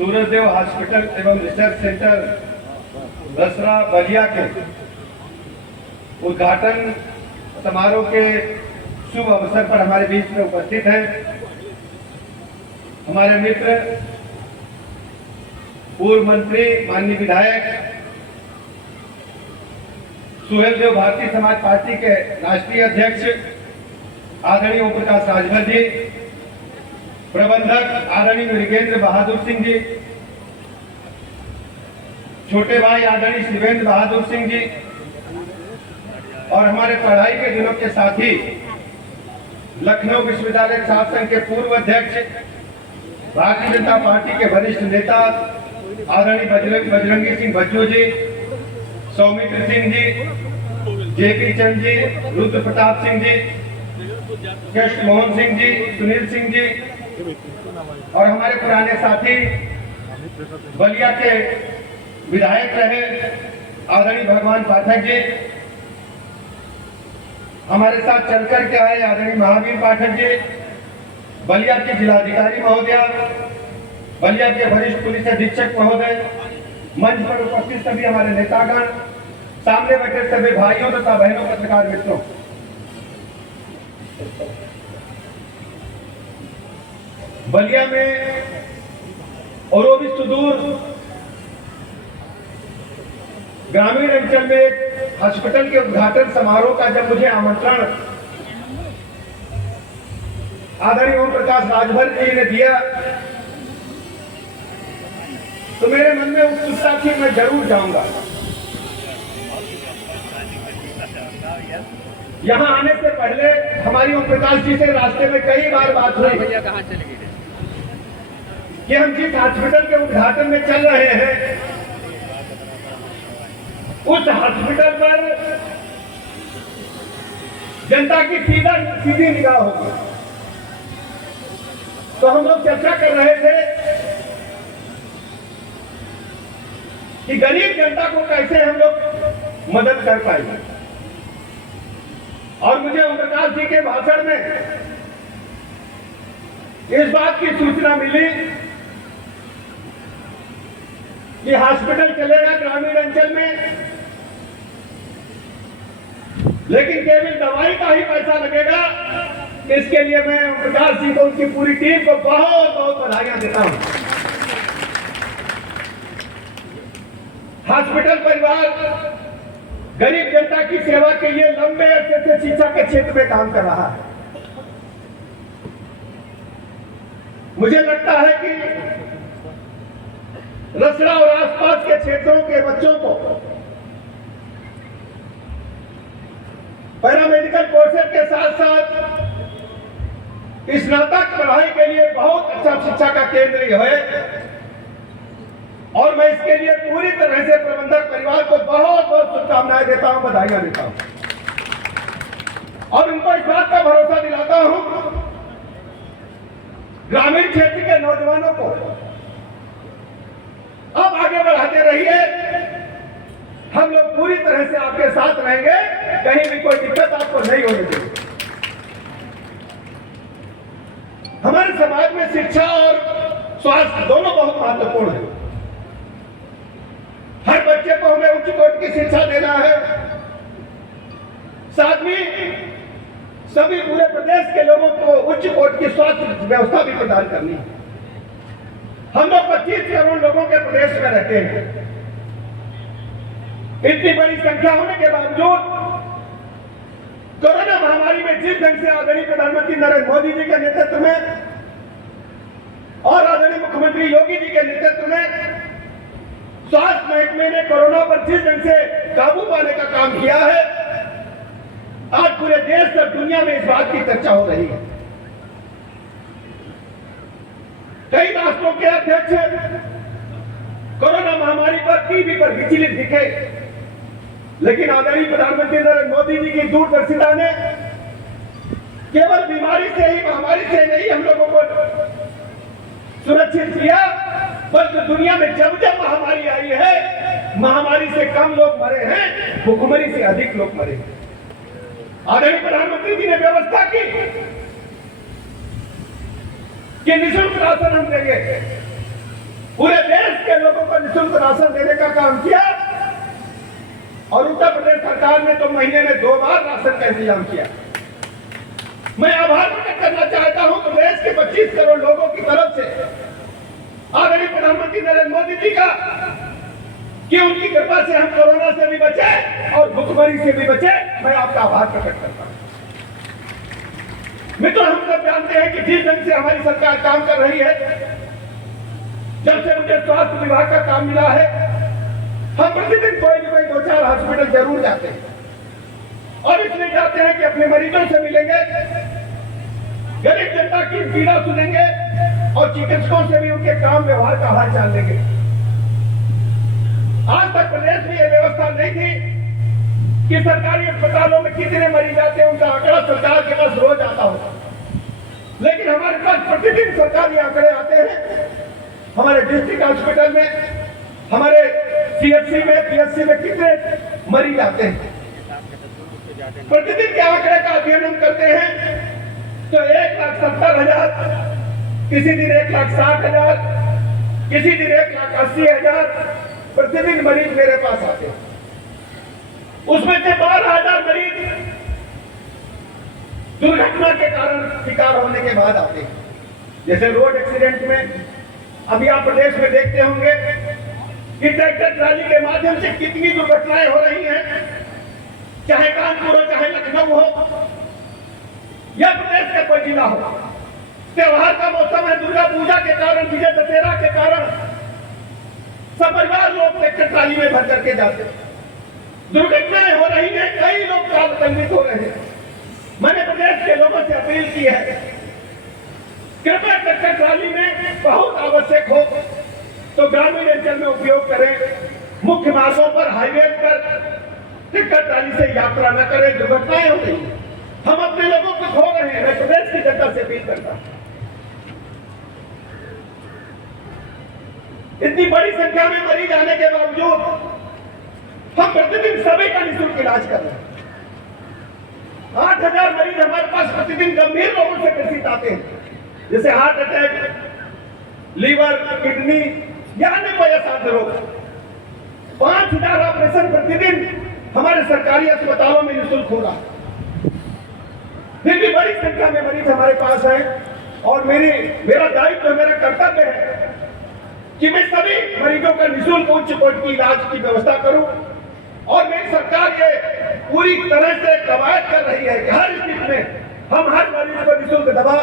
Surajdev hospital एवं research centre रसरा Ballia के उद्घाटन समारोह के शुभ अवसर पर हमारे बीच में उपस्थित हैं हमारे मित्र पूर्व मंत्री माननीय विधायक सुहेलदेव भारतीय समाज पार्टी के राष्ट्रीय अध्यक्ष आदरणीय ओम प्रकाश राजभर जी, प्रबंधक आदरणीय मृगेंद्र बहादुर सिंह जी, छोटे भाई आदरणीय शिवेंद्र बहादुर सिंह जी और हमारे पढ़ाई के दिनों के साथी लखनऊ विश्वविद्यालय छात्र संघ के पूर्व अध्यक्ष, भारतीय जनता पार्टी के वरिष्ठ नेता आदरणीय बजरंगी सिंह भज्जू जी, सौमित्र सिंह जी, जेपी चंद जी, रुद्र प्रताप सिंह जी, कृष्ण मोहन सिंह जी, सुनील सिंह जी और हमारे पुराने साथी बलिया के विधायक रहे आदरणीय भगवान पाठक जी, हमारे साथ चलकर के आए आदरणीय महावीर पाठक जी, बलिया के जिलाधिकारी महोदया, बलिया के वरिष्ठ पुलिस अधीक्षक महोदय, मंच पर उपस्थित सभी हमारे नेतागण, सामने बैठे सभी भाइयों तथा बहनों, पत्रकार मित्रों, बलिया में और वो भी सुदूर ग्रामीण अंचल में एक हॉस्पिटल के उद्घाटन समारोह का जब मुझे आमंत्रण आदरणीय ओम प्रकाश राजभर जी ने दिया तो मेरे मन में उत्सुकता थी मैं जरूर जाऊंगा। यहाँ आने से पहले हमारी ओम प्रकाश जी से रास्ते में कई बार बात हुई कि हम जिस हॉस्पिटल के उद्घाटन में चल रहे हैं उस हॉस्पिटल पर जनता की सीधी निगाह होगी। तो हम लोग चर्चा कर रहे थे कि गरीब जनता को कैसे हम लोग मदद कर पाएंगे और मुझे ओम प्रकाश जी के भाषण में इस बात की सूचना मिली कि हॉस्पिटल चलेगा ग्रामीण अंचल में, लेकिन केवल दवाई का ही पैसा लगेगा। इसके लिए मैं ओम प्रकाश जी को उनकी पूरी टीम को बहुत बहुत बधाइयां देता हूं। हॉस्पिटल परिवार गरीब जनता की सेवा के लिए लंबे अरसे से शिक्षा के क्षेत्र में काम कर रहा है। मुझे लगता है कि रसरा और आसपास के क्षेत्रों के बच्चों को पैरामेडिकल कोर्सेज के साथ साथ स्नातक पढ़ाई के लिए बहुत अच्छा शिक्षा का केंद्र है और मैं इसके लिए पूरी तरह से प्रबंधक परिवार को बहुत बहुत शुभकामनाएं देता हूं, बधाइयां देता हूं और उनको इस बात का भरोसा दिलाता हूं ग्रामीण क्षेत्र के नौजवानों को अब आगे बढ़ाते रहिए। हम लोग पूरी तरह से आपके साथ रहेंगे, कहीं भी कोई दिक्कत आपको नहीं होने देंगे। हमारे समाज में शिक्षा और स्वास्थ्य दोनों बहुत महत्वपूर्ण है। हर बच्चे को हमें उच्च कोटि की शिक्षा देना है, साथ में सभी पूरे प्रदेश के लोगों को उच्च कोटि की स्वास्थ्य व्यवस्था भी प्रदान करनी है। हम लोग 25 करोड़ लोगों के प्रदेश में रहते हैं। इतनी बड़ी संख्या होने के बावजूद कोरोना महामारी में जिस ढंग से आदरणीय प्रधानमंत्री नरेंद्र मोदी जी के नेतृत्व में और आदरणीय मुख्यमंत्री योगी जी के नेतृत्व में स्वास्थ्य महकमे ने कोरोना पर जिस ढंग से काबू पाने का काम किया है, आज पूरे देश और दुनिया में इस बात की चर्चा हो रही है। कई राष्ट्रों के अध्यक्ष कोरोना महामारी पर टीवी पर विचलित दिखे, लेकिन आदरणीय प्रधानमंत्री नरेंद्र मोदी जी की दूरदर्शिता ने केवल बीमारी से ही, महामारी से नहीं हम लोगों को सुरक्षित किया, बल्कि दुनिया में जब जब महामारी आई है, महामारी से कम लोग मरे हैं, भुखमरी से अधिक लोग मरे हैं। आदरणीय प्रधानमंत्री जी ने व्यवस्था की कि निःशुल्क राशन हम देंगे। पूरे देश के लोगों को निःशुल्क राशन देने का काम किया और उत्तर प्रदेश सरकार ने तो महीने में 2 बार राशन का इंतजाम किया। मैं आभार प्रकट करना चाहता हूं तो देश के 25 करोड़ लोगों की तरफ से आदरणीय प्रधानमंत्री नरेंद्र मोदी जी का कि उनकी कृपा से हम कोरोना से भी बचे और भुखमरी से भी बचे। मैं आपका आभार प्रकट करता हूं। मित्रों, हम सब जानते हैं कि जिस ढंग से हमारी सरकार काम कर रही है, जब से मुझे स्वास्थ्य विभाग का काम मिला है, हम प्रतिदिन कोई न कोई 2-4 हॉस्पिटल जरूर जाते हैं और इसलिए जाते हैं कि अपने मरीजों से मिलेंगे, गरीब जनता की पीड़ा सुनेंगे और चिकित्सकों से भी उनके काम व्यवहार का हाल जान लेंगे। आज तक प्रदेश में यह व्यवस्था नहीं थी कि सरकारी अस्पतालों में कितने मरीज आते हैं, उनका आंकड़ा सरकार के पास रोज आता होगा, लेकिन हमारे पास प्रतिदिन सरकारी आंकड़े आते हैं। हमारे डिस्ट्रिक्ट हॉस्पिटल में, हमारे सीएचसी में, पीएचसी में कितने मरीज आते हैं, प्रतिदिन के आंकड़े का अध्ययन हम करते हैं तो 1,70,000, किसी दिन 1,60,000, किसी दिन 1,80,000 प्रतिदिन मरीज मेरे पास आते हैं। उसमें से 12,000 मरीज दुर्घटना के कारण शिकार होने के बाद आते हैं, जैसे रोड एक्सीडेंट में। अभी आप प्रदेश में देखते होंगे कि ट्रैक्टर ट्राली के माध्यम से कितनी दुर्घटनाएं हो रही हैं, चाहे कानपुर हो, चाहे लखनऊ हो या प्रदेश का कोई जिला हो। त्योहार का मौसम है, दुर्गा पूजा के कारण, विजय दशहरा के कारण सपरिवार लोग ट्रैक्टर ट्राली में भर करके जाते हैं, दुर्घटनाएं हो रही हैं, कई लोग कालकंडित हो रहे हैं। मैंने प्रदेश के लोगों से अपील की है, कृपया ट्रैक्टर ट्राली में बहुत आवश्यक हो तो ग्रामीण अंचल में उपयोग करें। मुख्य मार्गों पर, हाईवे पर ट्रैक्टर ट्राली से यात्रा न करें, दुर्घटनाएं हो रही हैं, हम अपने लोगों को खो रहे हैं। मैं प्रदेश की जनता से अपील करता हूं। इतनी बड़ी संख्या में मरीज आने के बावजूद हम प्रतिदिन सभी का निःशुल्क इलाज कर रहे हैं। 8,000 मरीज हमारे पास प्रतिदिन गंभीर रोगों से ग्रसित आते हैं, जैसे हार्ट अटैक, लीवर, किडनी या अन्य कोई असाध्य रोग। 5,000 ऑपरेशन प्रतिदिन हमारे सरकारी अस्पतालों में निःशुल्क हो रहा है। फिर भी बड़ी संख्या में मरीज हमारे पास हैं और मेरा दायित्व, मेरा कर्तव्य है कि मैं सभी मरीजों का निःशुल्क उच्च कोटि की इलाज की व्यवस्था करूं। और मेरी सरकार ये पूरी तरह से कवायद कर रही है कि हर स्थिति में हम हर मरीज को निःशुल्क दवा,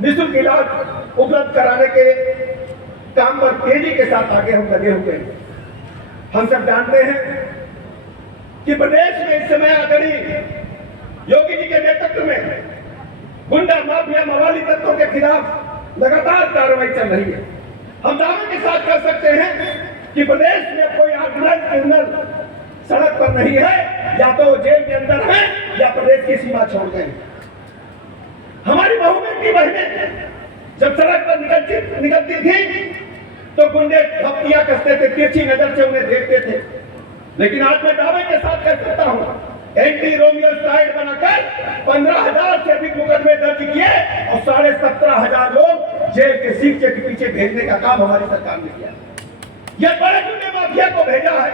निःशुल्क इलाज उपलब्ध कराने के काम पर तेजी के साथ आगे हम लगे हुए हैं। हम सब जानते हैं कि प्रदेश में इस समय आदरणीय योगी जी के नेतृत्व में गुंडा माफिया मवाली तत्वों के खिलाफ लगातार कार्रवाई चल रही है। हम दावे के साथ कह सकते हैं कि प्रदेश में कोई ऑर्गेनाइज क्रिमिनल सड़क पर नहीं है, या तो जेल के अंदर है या प्रदेश की सीमा छोड़ गए। हमारी बहू बेटी बहनें जब सड़क पर निकलती थी तो गुंडे धप्तियां कसते थे, तिरछी नजर से उन्हें देखते थे। लेकिन आज मैं दावे के साथ कह सकता हूं, एंटी रोमियो स्टाइल बनाकर 15,000 से अधिक मुकदमे दर्ज किए और 17,500 लोग जेल के सीखे के पीछे भेजने का काम हमारी सरकार ने किया। यह बड़े गुंडे माफिया को भेजा है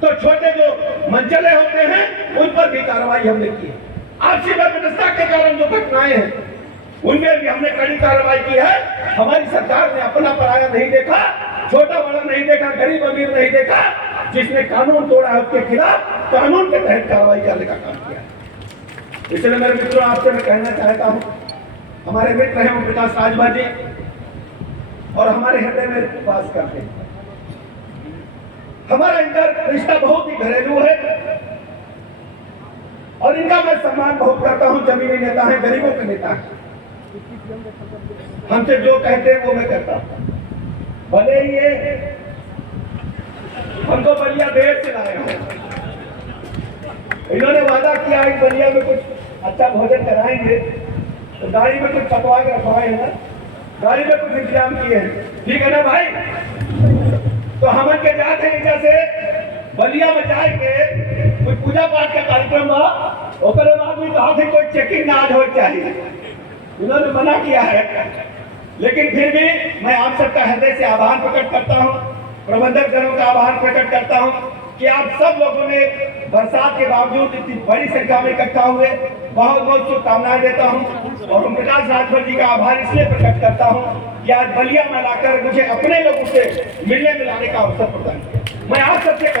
तो छोटे जो मंचले होते हैं उन पर भी कार्रवाई हमने की है। आपसी व्यवस्था के कारण जो घटनाएं हैं उनमें भी हमने कड़ी कार्रवाई की है। हमारी सरकार ने अपना पराया नहीं देखा, छोटा बड़ा नहीं देखा, गरीब अमीर नहीं देखा। जिसने कानून तोड़ा है उसके खिलाफ कानून के तहत कार्रवाई करने का काम किया। इसलिए मेरे मित्रों, आपसे मैं कहना चाहता हूं, हमारे मित्र हैं ओम प्रकाश राजभर जी और हमारे हृदय में वास करते हैं। हमारा इनका रिश्ता बहुत ही घरेलू है और इनका मैं सम्मान बहुत करता हूं। जमीनी नेता है, गरीबों के नेता है, हमसे जो कहते हैं वो मैं करता हूं। भले ही ये हमको बलिया देर से लाए हैं, इन्होंने वादा किया है बलिया में कुछ अच्छा भोजन कराएंगे, तो गाड़ी में कुछ पकवा के रखवाए हैं ना, गाड़ी में कुछ इंतजाम किए हैं, ठीक है ना भाई। तो हम के जाते हैं जैसे बलिया में जाके कोई पूजा पाठ का कार्यक्रम हुआ, उसके बाद भी कहा थे कोई चेकिंग ना हो चाहिए, इन्होंने मना किया है। लेकिन फिर भी मैं आप सबका हृदय से आभार प्रकट करता हूं, प्रबंधक जनों का आभार प्रकट करता हूं कि आप सब लोगों ने बरसात के बावजूद इतनी बड़ी संख्या में इकट्ठा हुए। बहुत बहुत शुभकामनाएं देता हूं और ओम प्रकाश राजभर जी का आभार इसलिए प्रकट करता हूं कि आज बलिया में लाकर मुझे अपने लोगों से मिलने मिलाने का अवसर प्रदान किया। मैं आप सबसे